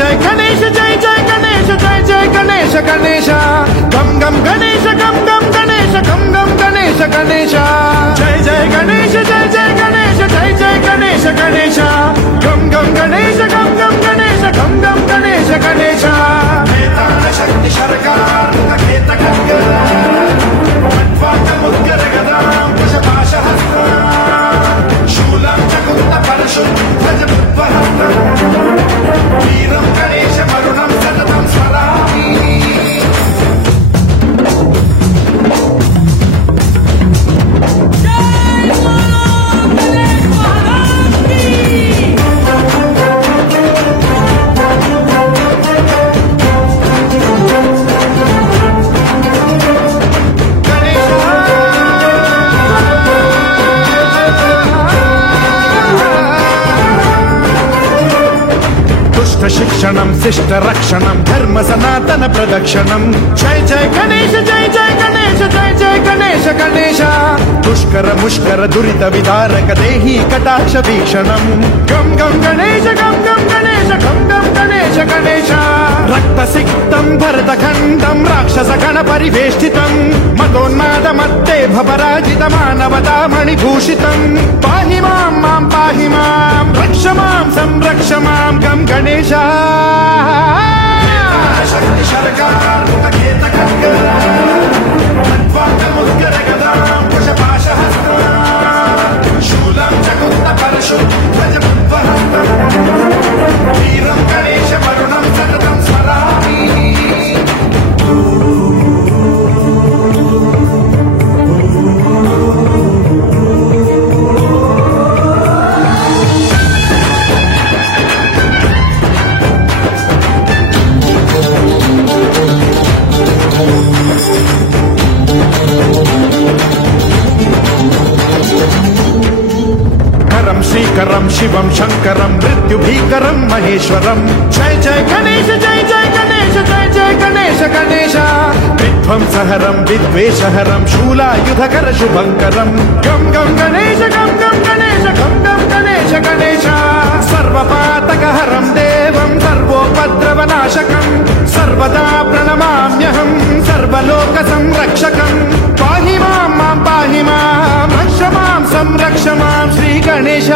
जय गणेश जय जय गणेश जय जय गणेश गणेश गम गम गणेश गम गम गणेश गम गम गणेश गणेश जय जय गणेश जय जय गणेश जय जय गणेश गणेश गम गम गणेश गम गम गणेश गम गम गणेश गणेश शक्ति सरकार खेत मुद्गर गदां कुशपाशहस्ता शूलं च कुन्तपरशुं ध्वज वीरं गणेशमरुणं सततं स्मरामि शिक्षणं शिष्ट रक्षणं धर्म सनातन प्रदक्षिणं जय जय गणेश जय जय गणेश जय जय गणेश गणेश दुष्कर मुष्कर दुरित विदारक देहि कटाक्ष वीक्षणं गम गम गणेश गम गम गणेश गम गम गणेश गणेश रक्त सिक्तं भरतखण्डं राक्षस गण परिवेष्टितं मदोन्माद मत्ते भपराजित मानवता मणिभूषितं पाहि मां मां पाहि मां रक्ष मां संरक्ष मां गम गणेश शक्ति सरकार खेत मुद्गर गदां कुशपाशहस्ता शूलं च कुन्तपरशुं ध्वज वीरं गणेशमरुणं सततं स्मरामि श्रीकरं शिवं शंकरं मृत्युभीकरं महेश्वरं जय जय गणेश जय जय गणेश जय जय गणेश गणेश विध्वंसहरं विद्वेषहरं शूलायुधकर शुभंकरं गम गम गणेश गम गम गणेश गम गम गणेश गणेश सर्वपातकहरं देवं सर्वोपद्रवनाशकं सर्वदा प्रणमाम्यहं सर्वलोकसंरक्षकं पाहि मां मां पाहि मां रक्ष मां संरक्ष मां श्री गणेश